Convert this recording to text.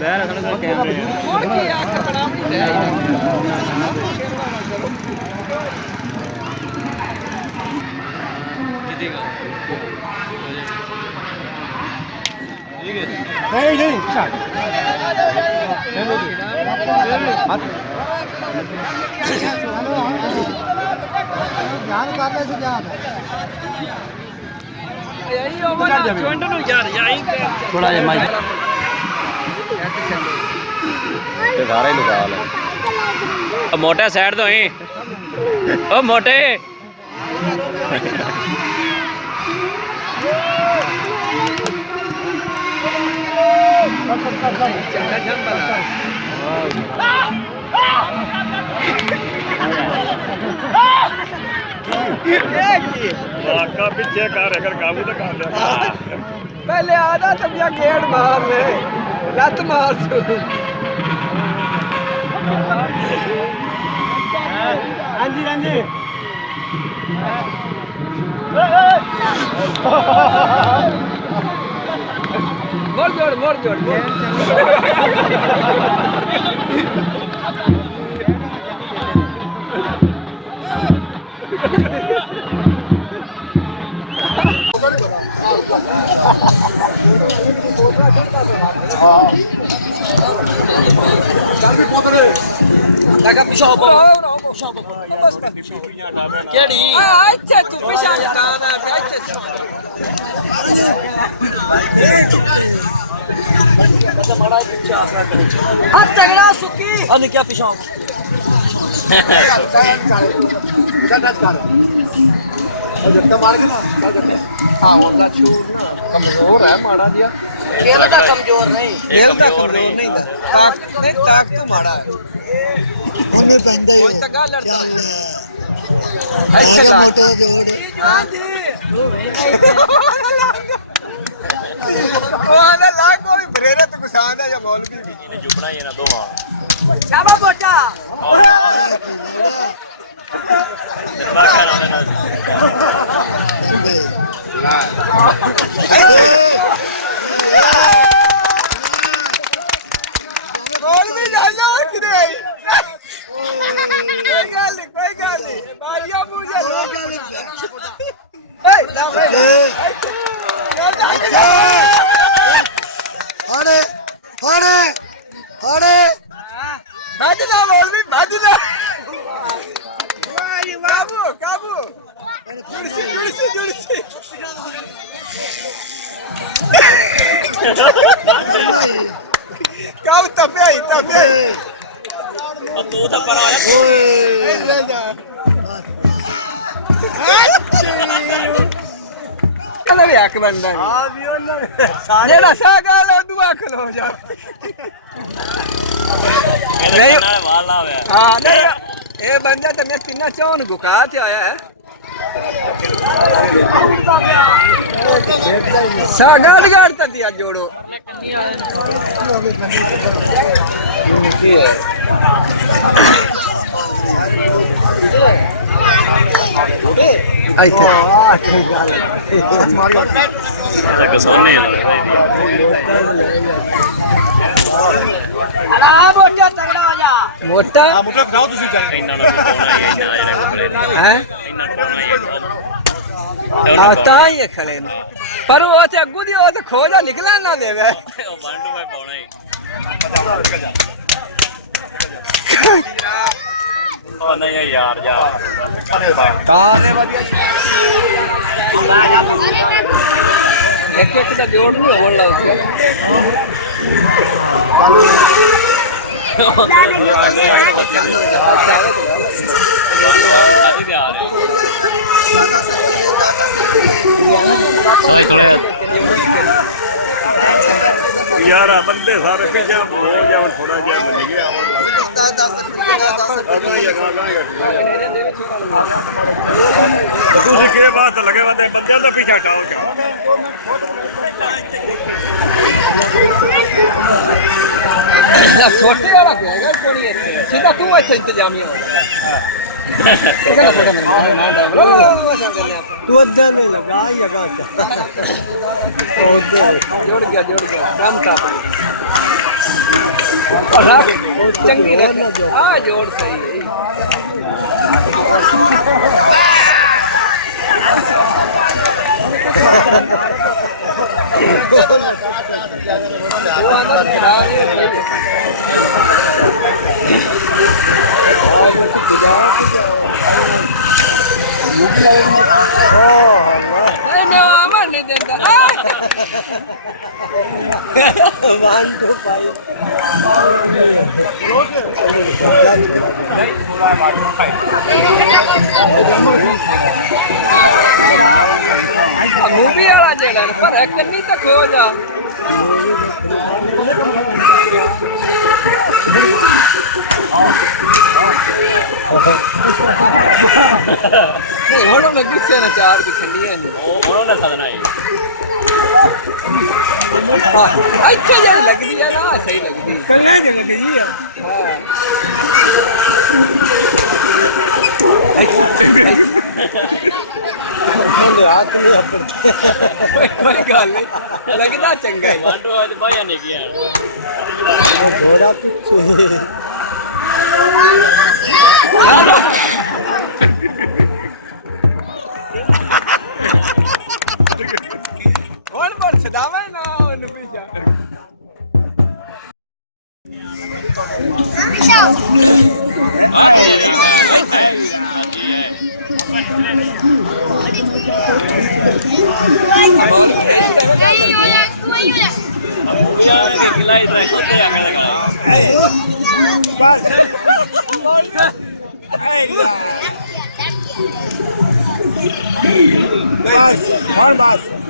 ਬਹਿਰ ਅਸਲ ਦਾ ਕੈਮਰੇ ਹੋਰ ਕੀ ਆਖ ਬੜਾ ਵੀ ਲੈ ਜਿੱਤੇਗਾ ਨਹੀਂ ਨਹੀਂ ਛੱਡ ਧਿਆਨ ਕਰ ਲੈ ਸੀ ਧਿਆਨ ਯਹੀ ਹੋਵਾ ਜੁਆਇੰਟ ਨੂੰ ਯਾਰ ਯਾਈ ਥੋੜਾ ਜਿਹਾ ਮਾਈਕ ਤੇ ਸਾਰੇ ਲਗਾ ਲੈ ਉਹ ਮੋਟਾ ਸਾਈਡ ਤੋਂ ਹੀ ਉਹ ਮੋਟੇ ਚੰਗਾ ਜੰਬਲਾ आका पीछे कार अगर काबू तो कर लिया पहले आधा तब या गेट मार ले लत मार हाँ जी हाँ जी मोड़ जोड़ लगा पिशाब केड़ी अच्छा तू पिछा जाना अच्छा तगड़ा सुकी अन क्या पिशाब मार के ना हाँ उनका छूट कमजोर है माड़ा जिया खेल दा कमजोर नहीं खेल दा कमजोर नहीं ताक तो माड़ा है कोई तगा लड़ता है अच्छा लाग हां जी ओने लाग कोई बरेरे तो गुसान है या मौलवी भी इन्हें जुबना ये ना दो हां शाबा बोटा मौलवी जाना किधर कोई गल नहीं बारिया मुझे ए लाओ अरे अरे अरे भाजना मौलवी भाजना काबू जुड़सी काबू तपे तू तो पर आया चलो भी आंख बंद है हां भी ओना सारे ना सागा लो दुआ खलो जा नहीं वाल लावे हां नहीं ये बंदा तो मैं किन्ना चौन गुका ते आया है सागा लगाड़ता दिया जोड़ो सोने मोटा तगड़ा हो जा मोटा मुकरा जाओ तुसी चाहे इन्ना ना कोना ये ना जेड़ा कपड़े हैं इन्ना कोना ये हां ताई है खड़े पर वो ते अगू दी वो ते खोजा निकला ना देवे ओ वांडू में पाउना ही ओ नहीं यार काने वादिया एक दा जोड़ नहीं होवन लग यार बंदे सारे पीछे हो जाओ थोड़ा जिहा बन गया तुझे के बात लगे वाते बंदे तो पीछे हटाओ क्या छोटे वाला कहेगा कोनी इथे सीधा तू इथे इंतजामी हो क्या फोटो मेरे ना डाल लो तू अदन में लगा यगा जोड़ गया काम का रख चंगी रख आ जोड़ सही वो अंदर खड़ा नहीं मैं आमर नहीं देता मूवी वाला जेड़ा पर है कन्नी तक हो जा नहीं ਹੁਣ ਲੱਗੀ ਸੇ ਨਾ ਚਾਰ ਦੀ ਖੰਡੀਆਂ ਨੇ ਉਹਨੂੰ ਨਾ ਸਦਨਾ ਹੈ ਇੱਥੇ ਜਿਹੜੀ ਲੱਗਦੀ ਹੈ ਨਾ ਸਹੀ ਲੱਗਦੀ ਕੱਲੇ ਦੀ ਲੱਗਦੀ ਆ ਕੋਈ ਗੱਲ ਨਹੀਂ ਲੱਗਦਾ ਚੰਗਾ ਹੈ ਵਾਂਡੋ ਅੱਜ ਬਾਇਆ ਨਹੀਂ ਗਿਆ ਹੁਣ ਪਰ ਛਡਾਵੇ ਨਾ ਉਹਨੂੰ ਪਿੱਛਾ Bas.